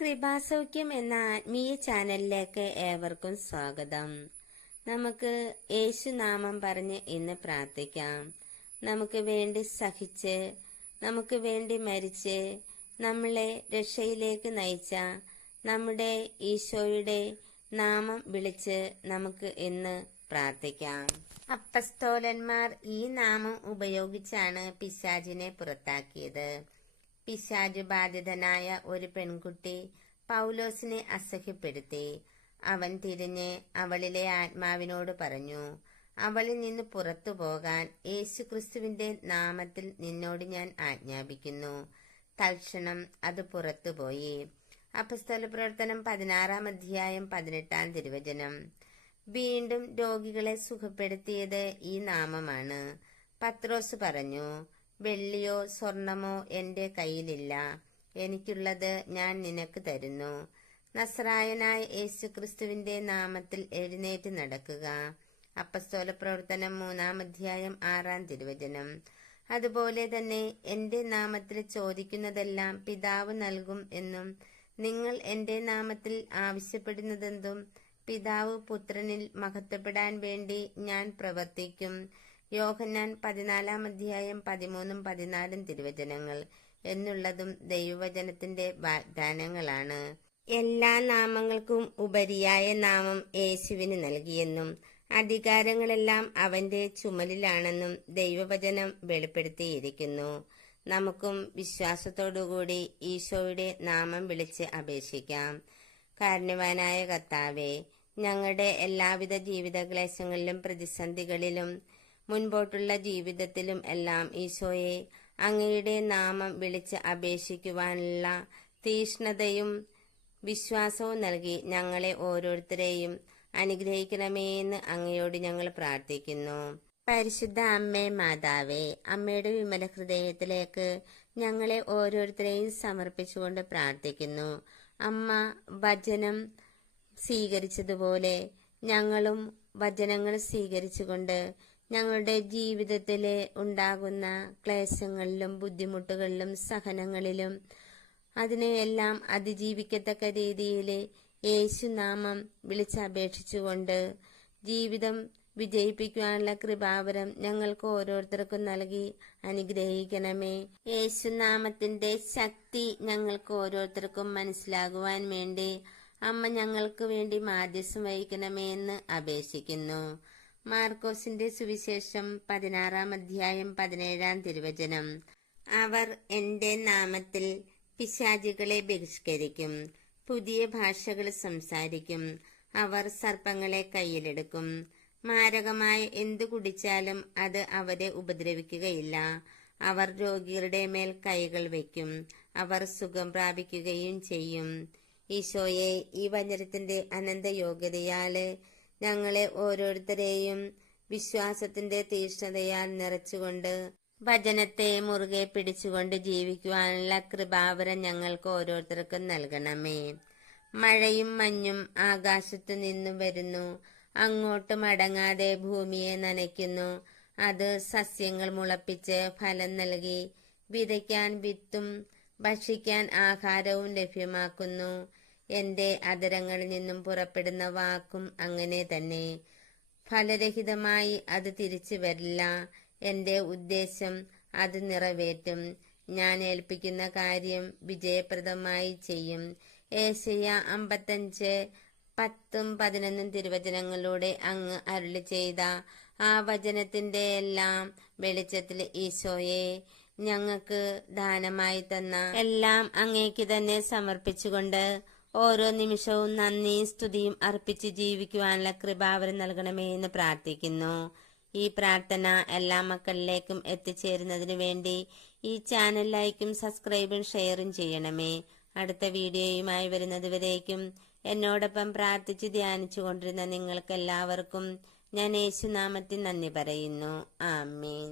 കൃപാസൗഖ്യം എന്ന ആത്മീയ ചാനലിലേക്ക് ഏവർക്കും സ്വാഗതം. നമുക്ക് യേശുനാമം പറഞ്ഞ് ഇന്ന് പ്രാർത്ഥിക്കാം. നമുക്ക് വേണ്ടി സഹിച്ച്, നമുക്ക് വേണ്ടി മരിച്ച്, നമ്മളെ രക്ഷയിലേക്ക് നയിച്ച നമ്മുടെ ഈശോയുടെ നാമം വിളിച്ച് നമുക്ക് ഇന്ന് പ്രാർത്ഥിക്കാം. അപ്പസ്തോലന്മാർ ഈ നാമം ഉപയോഗിച്ചാണ് പിശാചിനെ പുറത്താക്കിയത്. പിശാചു ബാധിതനായ ഒരു പെൺകുട്ടി പൗലോസിനെ അസഹ്യപ്പെടുത്തി. അവൻ തിരിഞ്ഞ് അവളിലെ ആത്മാവിനോട് പറഞ്ഞു, അവളിൽ നിന്ന് പുറത്തു പോകാൻ യേശുക്രിസ്തുവിന്റെ നാമത്തിൽ നിന്നോട് ഞാൻ ആജ്ഞാപിക്കുന്നു. തൽക്ഷണം അത് പുറത്തുപോയി. അപ്പസ്തോലപ്രവർത്തനം 16-ാം അധ്യായം 18-ാം തിരുവചനം. വീണ്ടും രോഗികളെ സുഖപ്പെടുത്തിയത് ഈ നാമമാണ്. പത്രോസ് പറഞ്ഞു, വെള്ളിയോ സ്വർണമോ എന്റെ കയ്യിലില്ല, എനിക്കുള്ളത് ഞാൻ നിനക്ക് തരുന്നു. നസ്രായനായ യേശുക്രിസ്തുവിന്റെ നാമത്തിൽ എഴുന്നേറ്റ് നടക്കുക. അപ്പസ്തോലപ്രവർത്തനം 3-ാം അധ്യായം 6-ാം തിരുവചനം. അതുപോലെ തന്നെ എന്റെ നാമത്തിൽ ചോദിക്കുന്നതെല്ലാം പിതാവ് നൽകും എന്നും, നിങ്ങൾ എന്റെ നാമത്തിൽ ആവശ്യപ്പെടുന്നതെന്തും പിതാവ് പുത്രനിൽ മഹത്വപ്പെടാൻ വേണ്ടി ഞാൻ പ്രവർത്തിക്കും. യോഹന്നാൻ 14-ാം അധ്യായം 13-14 തിരുവചനങ്ങൾ എന്നുള്ളതും ദൈവവചനത്തിന്റെ വാഗ്ദാനങ്ങളാണ്. എല്ലാ നാമങ്ങൾക്കും ഉപരിയായ നാമം യേശുവിന് നൽകിയെന്നും അധികാരങ്ങളെല്ലാം അവന്റെ ചുമലിലാണെന്നും ദൈവവചനം വെളിപ്പെടുത്തിയിരിക്കുന്നു. നമുക്കും വിശ്വാസത്തോടുകൂടി ഈശോയുടെ നാമം വിളിച്ച് അപേക്ഷിക്കാം. കാരുണ്യവാനായ കർത്താവേ, ഞങ്ങളുടെ എല്ലാവിധ ജീവിത ക്ലേശങ്ങളിലും പ്രതിസന്ധികളിലും മുൻപോട്ടുള്ള ജീവിതത്തിലും എല്ലാം ഈശോയെ അങ്ങയുടെ നാമം വിളിച്ച് അപേക്ഷിക്കുവാനുള്ള തീഷ്ണതയും വിശ്വാസവും നൽകി ഞങ്ങളെ ഓരോരുത്തരെയും അനുഗ്രഹിക്കണമേന്ന് അങ്ങയോട് ഞങ്ങൾ പ്രാർത്ഥിക്കുന്നു. പരിശുദ്ധ അമ്മേ മാതാവേ, അമ്മയുടെ വിമല ഹൃദയത്തിലേക്ക് ഞങ്ങളെ ഓരോരുത്തരെയും സമർപ്പിച്ചുകൊണ്ട് പ്രാർത്ഥിക്കുന്നു. അമ്മ വചനം സ്വീകരിച്ചതുപോലെ ഞങ്ങളും വചനങ്ങൾ സ്വീകരിച്ചുകൊണ്ട് ഞങ്ങളുടെ ജീവിതത്തിലെ ഉണ്ടാകുന്ന ക്ലേശങ്ങളിലും ബുദ്ധിമുട്ടുകളിലും സഹനങ്ങളിലും അതിനെയെല്ലാം അതിജീവിക്കത്തക്ക രീതിയിൽ യേശുനാമം വിളിച്ചപേക്ഷിച്ചുകൊണ്ട് ജീവിതം വിജയിപ്പിക്കുവാനുള്ള കൃപാവരം ഞങ്ങൾക്ക് ഓരോരുത്തർക്കും നൽകി അനുഗ്രഹിക്കണമേ. യേശുനാമത്തിന്റെ ശക്തി ഞങ്ങൾക്ക് ഓരോരുത്തർക്കും മനസ്സിലാകുവാൻ വേണ്ടി അമ്മ ഞങ്ങൾക്ക് വേണ്ടി മാധ്യസ്ഥം വഹിക്കണമേ എന്ന് അപേക്ഷിക്കുന്നു. മാർക്കോസിന്റെ സുവിശേഷം 16-ാം അധ്യായം 17-ാം തിരുവചനം. അവർ എന്റെ നാമത്തിൽ പിശാചുകളെ ബഹിഷ്കരിക്കും, പുതിയ ഭാഷകൾ സംസാരിക്കും, അവർ സർപ്പങ്ങളെ കയ്യിലെടുക്കും, മാരകമായ എന്തു കുടിച്ചാലും അത് അവരെ ഉപദ്രവിക്കുകയില്ല, അവർ രോഗികളുടെ മേൽ കൈകൾ വയ്ക്കും, അവർ സുഖം പ്രാപിക്കുകയും ചെയ്യും. ഈശോയെ, ഈ വചനത്തിന്റെ അനന്ത യോഗ്യതയാല് ഞങ്ങളെ ഓരോരുത്തരെയും വിശ്വാസത്തിന്റെ തീഷ്ണതയാൽ നിറച്ചുകൊണ്ട് വചനത്തെ മുറുകെ പിടിച്ചുകൊണ്ട് ജീവിക്കുവാനുള്ള കൃപാവരം ഞങ്ങൾക്ക് ഓരോരുത്തർക്കും നൽകണമേ. മഴയും മഞ്ഞും ആകാശത്തു നിന്നും വരുന്നു, അങ്ങോട്ട് മടങ്ങാതെ ഭൂമിയെ നനയ്ക്കുന്നു. അത് സസ്യങ്ങൾ മുളപ്പിച്ച് ഫലം നൽകി വിതയ്ക്കാൻ വിത്തും ഭക്ഷിക്കാൻ ആഹാരവും ലഭ്യമാക്കുന്നു. എന്റെ അധരങ്ങളിൽ നിന്നും പുറപ്പെടുന്ന വാക്കും അങ്ങനെ തന്നെ. ഫലരഹിതമായി അത് തിരിച്ചു വരില്ല. എന്റെ ഉദ്ദേശം അത് നിറവേറ്റും. ഞാൻ ഏൽപ്പിക്കുന്ന കാര്യം വിജയപ്രദമായി ചെയ്യും. ഏശയ്യാ 55:10-11 തിരുവചനങ്ങളിലൂടെ അങ്ങ് അരുളി ചെയ്ത ആ വചനത്തിന്റെ എല്ലാം വെളിച്ചത്തിൽ ഈശോയെ, ഞങ്ങൾക്ക് ദാനമായി തന്ന എല്ലാം അങ്ങേക്ക് തന്നെ സമർപ്പിച്ചുകൊണ്ട് ഓരോ നിമിഷവും നന്ദിയും സ്തുതിയും അർപ്പിച്ച് ജീവിക്കുവാനുള്ള കൃപാവരം നൽകണമേ എന്ന് പ്രാർത്ഥിക്കുന്നു. ഈ പ്രാർത്ഥന എല്ലാ മക്കളിലേക്കും എത്തിച്ചേരുന്നതിനു വേണ്ടി ഈ ചാനൽ ലൈക്കും സബ്സ്ക്രൈബും ഷെയറും ചെയ്യണമേ. അടുത്ത വീഡിയോയുമായി വരുന്നതുവരേക്കും എന്നോടൊപ്പം പ്രാർത്ഥിച്ച് ധ്യാനിച്ചു കൊണ്ടിരുന്ന നിങ്ങൾക്ക് എല്ലാവർക്കും ഞാൻ യേശുനാമത്തിൽ നന്ദി പറയുന്നു. ആമേൻ.